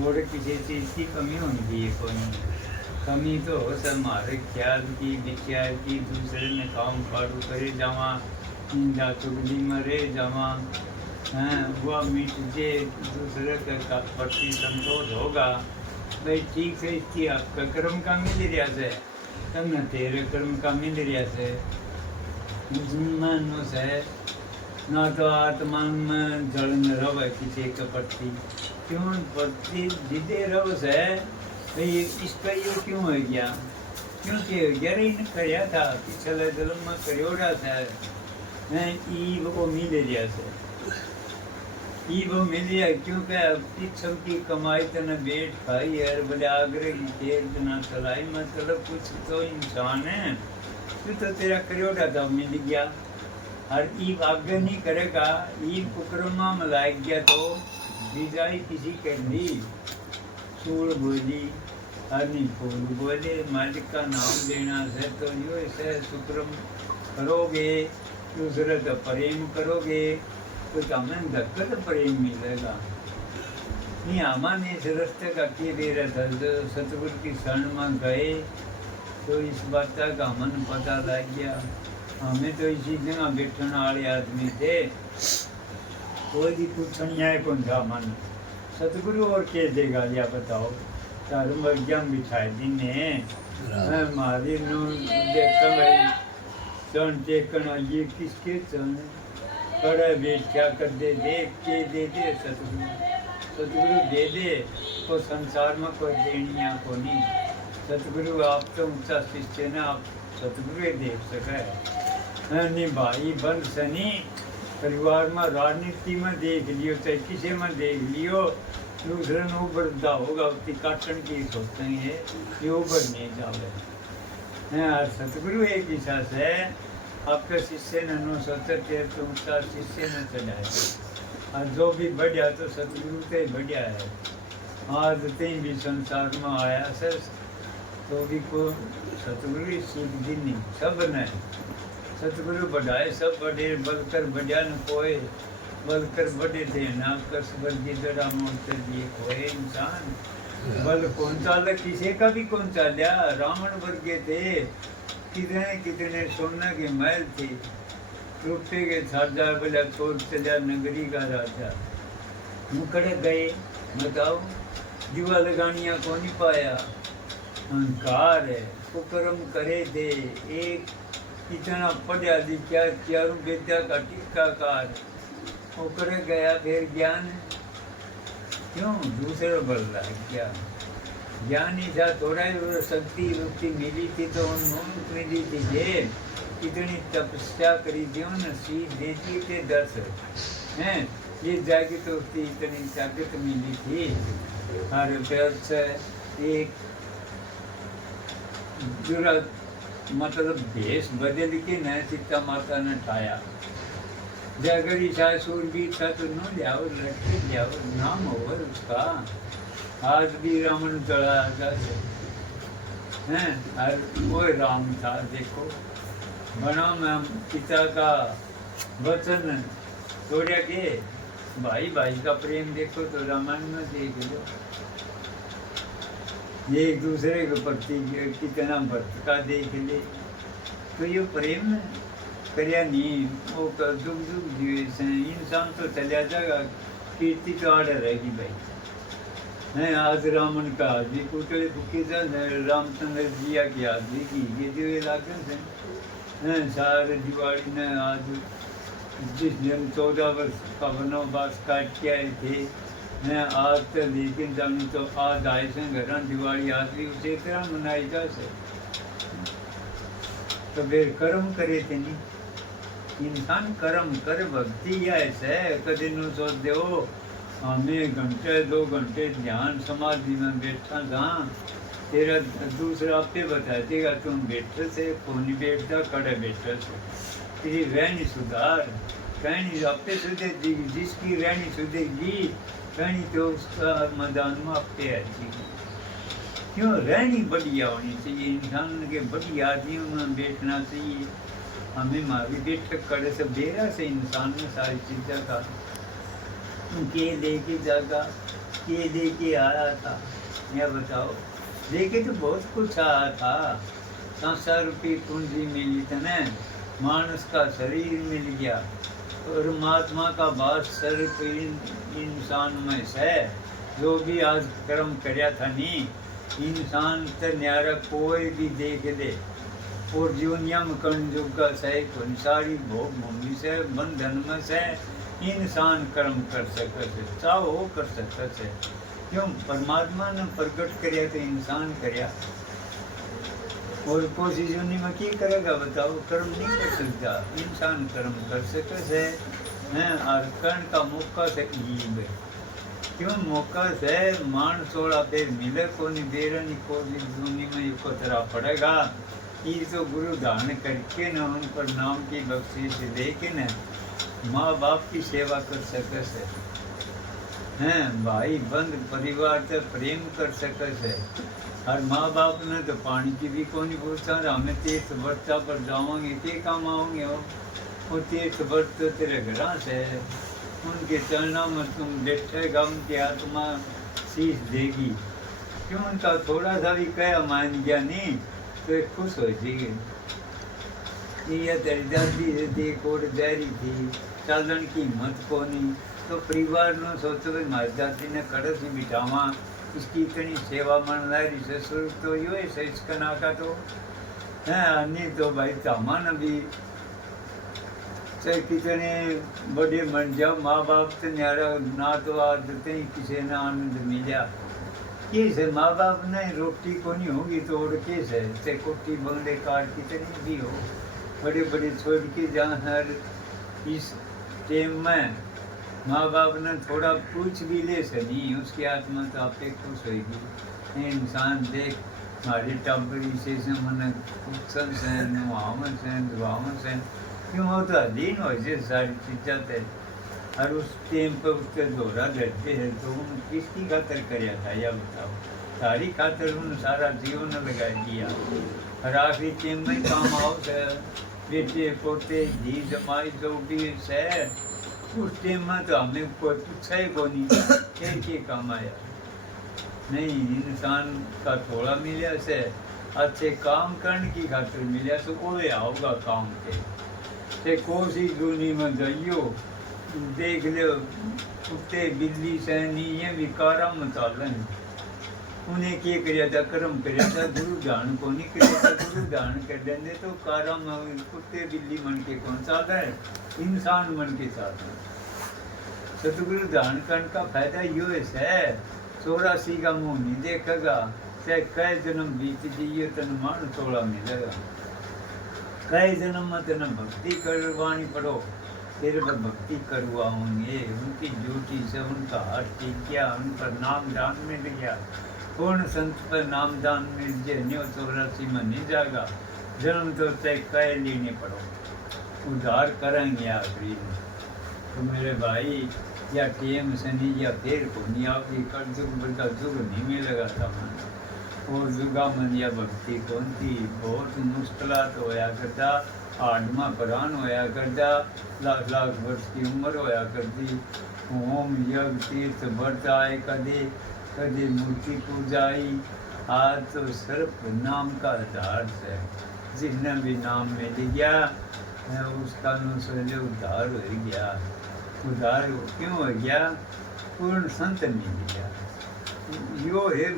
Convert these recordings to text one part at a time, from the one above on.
और किसी चीज़ की कमी होनी चाहिए कोई कमी तो हो सब हमारे ख्याल की विख्याल की दूसरे ने काम काड़ू करे जावा जा चुगली मरे जावा हैं हुआ मिट जे दूसरे का प्रति संतोष होगा भाई ठीक से इसकी आपका कर्म का मिल रहा से तब न तेरे कर्म का मिल रहा से मुसलमानों से ना तो आत्मा में जलन रवे किसी के प्रति क्यों प्रति जिदे रव से भाई इसका ये क्यों हो गया क्योंकि गहरी ने कराया था पिछले जन्म में करियोड़ा था मैं ई वो मिल रहा से ई वो मिल गया क्योंकि पिछल की कमाई तने बेट खाई है बोले आगरे की तेल ना चलाई मतलब कुछ तो इंसान है तो तेरा करियोड़ा था मिल गया और ई आगे नहीं करेगा ई कुकरमा में लाग गया तो बिजाई किसी कर दी सूर बोली हरनी फूल बोले मालिक का नाम लेना से तो यो ऐसे शुक्रम करोगे दूसरे का प्रेम करोगे तो हमें धक्कत प्रेम मिलेगा नहीं हमारे इस रास्ते का के दे रहा था जो सतगुरु की शरण में गए तो इस बात का मन पता लग गया हमें तो इसी जगह बैठने वाले आदमी थे कोई भी पूछनी है कौन था मन सतगुरु और के देगा या बताओ चारों बगियाम बिछाए दी ने मारी नु देखा भाई सन टेकन ये किसके सन कड़े बेट क्या कर दे के दे सतगुरु दे दे तो संसार में कोई देनिया को नहीं सतगुरु आप तो ऊंचा शिष्य ने आप सतगुरु देख सके नहीं भाई बंद सनी परिवार में राजनीति में देख लियो चाहे किसी में देख लियो दूसरे ने उभरता होगा उसकी काटन की सोचते हैं ये उभर नहीं जावे सतगुरु एक दिशा से आपके शिष्य ने नो सोचे तो उसका शिष्य ने चढ़ाए और जो भी बढ़िया तो सतगुरु से बढ़िया है आज तीन भी संसार में आया से तो भी को सतगुरु सीख दी नहीं सब ने सतगुरु बढ़ाए सब बढ़े बलकर बढ़िया न कोई बलकर बढ़े थे ना कस बल्कि जरा मोड़ते दिए कोई इंसान बल कौन चाला किसी का भी कौन चालिया रावण वर्गे थे कितने कितने सोने के महल थे टूटे के साजा बोला छोड़ चलिया नगरी का राजा मुकड़े गए बताओ दीवा लगानिया को नहीं पाया अहंकार है कुकर्म करे थे एक इतना पढ़िया दिखा चारों विद्या का टीकाकार होकर गया फिर ज्ञान क्यों दूसरे बल रहा है क्या ज्ञान ही था थोड़ा ही शक्ति रुक्ति मिली थी तो उन्होंने मिली थी ये इतनी तपस्या करी थी उन्होंने सीख दे दी थे 10 हैं ये जाके तो उसकी इतनी ताकत मिली थी हर पैर से एक जुरा मतलब भेष बदल के न सीता माता ने ठाया अगर ईशा सूरबीर था तो न लियाओ लड़के लियाओ नाम होगा उसका आज भी रावण चढ़ा हैं और वो राम था देखो बना मैं पिता का वचन तोड़ा के भाई भाई का प्रेम देखो तो रामायण में देख लो ये एक दूसरे के प्रति कितना भक्त का देख ले तो ये प्रेम करिया नहीं वो दुख दुख जीवे इंसान तो चलिया जाएगा कीर्ति तो आड़ रहेगी भाई है आज रावण का आदमी पुतले फूके रामचंद्र जिया की आदमी की ये जो इलाके से सारे दिवाली ने आज जिस दिन 14 वर्ष का वनवास काट के आए थे मैं आज तो लेकिन जानी तो आज आए से घर दिवाली आज भी उसे तरह मनाई जा सके तो फिर कर्म करे थे नहीं इंसान कर्म कर भक्ति या ऐसे कभी न सोच दो हमें घंटे 2 घंटे ध्यान समाधि में बैठा जहाँ तेरा दूसरा आपे बता देगा तुम बैठे से कौन बैठता कड़े बैठे से तेरी रहनी सुधार रहनी आपे सुधेगी जिसकी रहनी सुधेगी रहनी तो उसका मैदान में आपे आती क्यों रहनी बढ़िया होनी चाहिए इंसान के बढ़िया आदमियों में बैठना चाहिए हमें मारी बैठक करे से बेरा से इंसान में सारी चीज़ें का के लेके जागा ये लेके आया था, यह बताओ। लेके तो बहुत कुछ आया था, संसार रूपी पूंजी मिली तने, मानस का शरीर मिल गया, परमात्मा का वास सर्प इंसान में से। जो भी आज कर्म करया था नी, इंसान ते न्यारा कोई भी देख ले, और दुनिया में कर्ण युग का से कोई सारी भोग भूमि से बंधन में से इंसान कर्म कर सके से, चाहो कर सके से। क्यों? परमात्मा ने प्रकट करया तो इंसान करया, और कोशिश में की करेगा बताओ? कर्म नहीं कर सकता, इंसान कर्म कर सके से हैं। और कर्ण का मौका से ईब, क्यों मौका से मान सोड़ा पे मिले को नहीं बेरनी कोशिश दुनिया में युको तरह पड़ेगा। ये तो गुरु धारण करके न उन पर नाम की बख्शिश दे के न माँ बाप की सेवा कर सके से हैं, भाई बंद परिवार से प्रेम कर सके से। और माँ बाप ने तो पानी की भी कौन पूछा, हमें तीर्थ वर्षा पर जाओगे के काम आओगे हो, वो तीर्थ वर्ष तो तेरे घर से, उनके चरणों में तुम बैठेगा, उनकी आत्मा शीश देगी। क्यों? उनका थोड़ा सा भी कया मान गया नहीं तो खुश हो जाएगी। ये तेरी दादी देख और जारी थी, चालन की हिम्मत को नहीं, तो परिवार नो सोचो भाई मारी दादी ने कड़स ही बिठावा, इसकी इतनी सेवा मन रही ससुर तो यो है इसका नाका तो है नहीं, तो भाई तामा ने भी चाहे कितने बड़े मन जाओ, माँ बाप से न्यारा ना तो आदत ही किसी ने आनंद मिला। कैसे माँ बाप ने रोटी को नहीं होगी तो और कैसे, चाहे कोठी बंगले कार कितनी भी हो, बड़े बड़े छोड़ के जहाँ हर इस टाइम में माँ बाप ने थोड़ा पूछ भी ले सनी, उसकी आत्मा तो आपे खुश होगी। इंसान देख हमारे टाबरी से मन उत्सन से नुआवन से दुआवन से, क्यों हो तो अधीन हो से सारी चीज़ें थे। और उस टाइम पर उसके दोहरा लड़ते हैं तो उन किसकी खातर कराया था यह बताओ? सारी खातर उन सारा जीवन लगा दिया, और आखिरी टाइम में काम आओ से बेटे पोते जी जमाई जो भी से, उस टाइम में तो हमें कोई पूछा ही को नहीं के काम आया नहीं। इंसान का थोड़ा मिला से अच्छे काम करने की खातर मिला तो वो आओगा काम के कोशिश दुनिया में जाइयो देख लो, कुत्ते बिल्ली से नहीं ये विकारा मतालन, उन्हें क्या करिया था? कर्म करिया था, गुरु दान को नहीं करिया था। गुरु दान कर देंगे तो कारम कुत्ते बिल्ली मन के कौन सा है, इंसान मन के साथ है। सतगुरु दान करने का फायदा यो है, 84 का मुंह नहीं देखेगा, चाहे कई जन्म बीत जाइए तन मान थोड़ा मिलेगा। कई जन्म में तेना भक्ति करवानी पड़ो, तेरे पर भक्ति करवाओगे, उनकी ड्यूटी से उनका हाथ टीक गया, उन पर नाम दान मिल गया, पूर्ण संत पर नाम दान मिल जाए, न्यो 84 में नहीं जाएगा, जन्म तो तय कह लेने पड़ो, उद्धार करेंगे आखिरी में। तो मेरे भाई या टीएम सनी या फिर को नहीं आपकी कर जुग बड़ा जुग नहीं मिलेगा था मन, और जुगा मन या भक्ति कौन थी, बहुत मुश्किलात होया करता, आठवां प्राण होया करता, लाख लाख वर्ष की उम्र होया करती, होम यज्ञ तीर्थ व्रत आए, कदे कदे मूर्ति पूजा आई। आज तो सिर्फ नाम का आधार से जिसने भी नाम मिल गया उसका नुसले उद्धार हो गया। उद्धार क्यों हो गया? पूर्ण संत मिल गया। यो है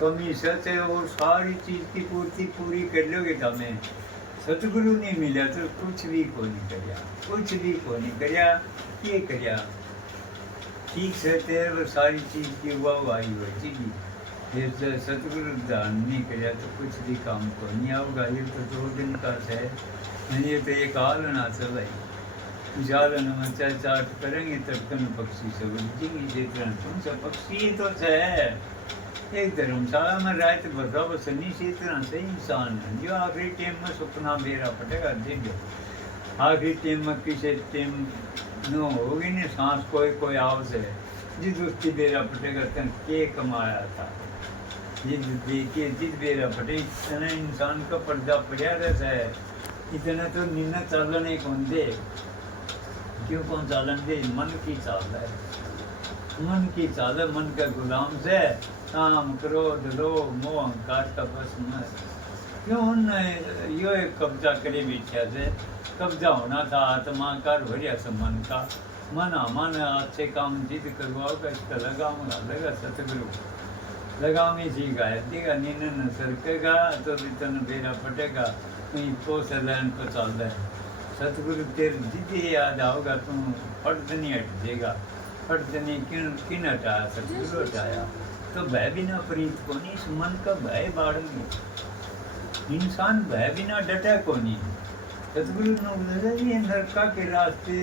कमी सच है, और सारी चीज़ की पूर्ति पूरी कर लोगे तो हमें सतगुरु नहीं मिला तो कुछ भी को नहीं करिया, कुछ भी को नहीं करिया। ये करिया ठीक से तेरे सारी चीज़ की वाहवाही हुई थी, फिर सतगुरु दान नहीं करिया तो कुछ भी काम को नहीं आओगा। ये तो 2 दिन का है, ये तो एक आलना से भाई जालन में चाहे चाट करेंगे तड़कन पक्षी से उलझेंगे, जितना तुम सब पक्षी तो है। एक धर्मशाला में रात भर बस नहीं इतना से इंसान है जो आखिरी टाइम में सुपना बेरा पटेगा दिन, आखिरी टाइम में किसी टाइम नो होगी नहीं सांस कोई कोई आव से जिस उसकी बेरा पटेगा तन के कमाया था, जिस देखिए जिस बेरा पटे इतना इंसान का पर्दा पड़ा रहता है, इतना तो निन्ना चालन एक कौन दे, क्यों कौन चालन दे? मन की चाल है, मन की चाल मन का गुलाम से काम क्रोध लोभ मोह अहंकार का बस मत क्यों न यो एक कब्जा करे बैठा से कब्जा होना था आत्मा का भरिया से मन का मन अमन अच्छे काम जिद करवाओगा इसका लगाम लगा सतगुरु लगाम ही सीखा है ठीक है नींद न सरकेगा तो रितन बेरा फटेगा कहीं पोस लैन को चल रहा है सतगुरु तेरे जिद्दी याद आओगा तुम फट नहीं हट जाएगा फट नहीं किन हटाया सतगुरु हटाया तो भय बिना प्रीत को नहीं इस मन का भय बाढ़ में इंसान भय बिना डटा को नहीं सतगुरु ने नरका के रास्ते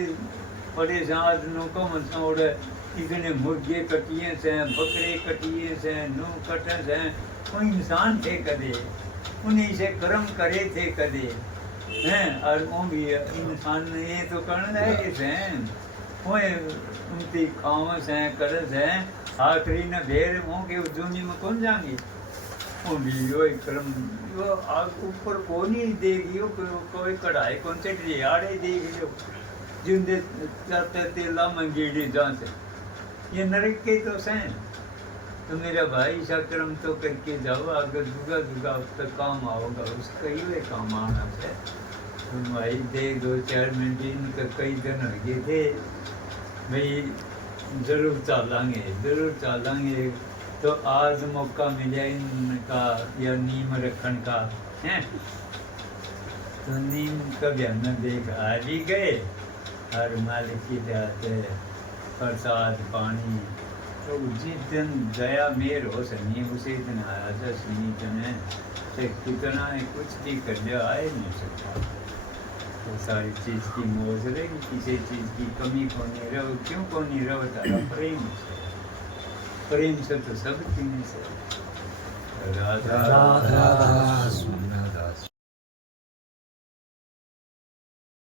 पड़े आज नौका मसोड़ इतने मुर्गे कटिए से बकरे कटिए से नू कटे से वो इंसान थे कदे उन्हीं से कर्म करे थे कदे हैं और वो भी इंसान ने ये तो करना है कि वो उनकी खावस हैं करस हैं आखिरी न भेड़ वो के दुनिया में कौन जाएंगे वो भी यो कर्म यो आग ऊपर को नहीं देगी वो कोई कढ़ाई कौन से रियाड़े देगी जो जिंदे जाते तेला मंगेड़ी जहाँ से ये नरक के तो सैन तो मेरा भाई सा कर्म तो करके जाओ अगर दुगा दुगा उस तक काम आओगा उसका ही काम आना से तुम भाई दे 2-4 मिनट इनका कई दिन हो गए थे भाई जरूर चलेंगे तो आज मौका मिला इनका या नीम रखन का है तो नीम का बयान देख आ भी गए हर मालिक की जाते प्रसाद पानी तो जिस दिन दया मेर हो सनी उसी दिन आया था सुनी तने से कितना है कुछ भी कर लिया आए नहीं सकता तो सारी चीज़ की मौज रहेगी किसी चीज़ की कमी को नहीं रहो क्यों को नहीं रहो तारा प्रेम से तो सब चीज़ से राधा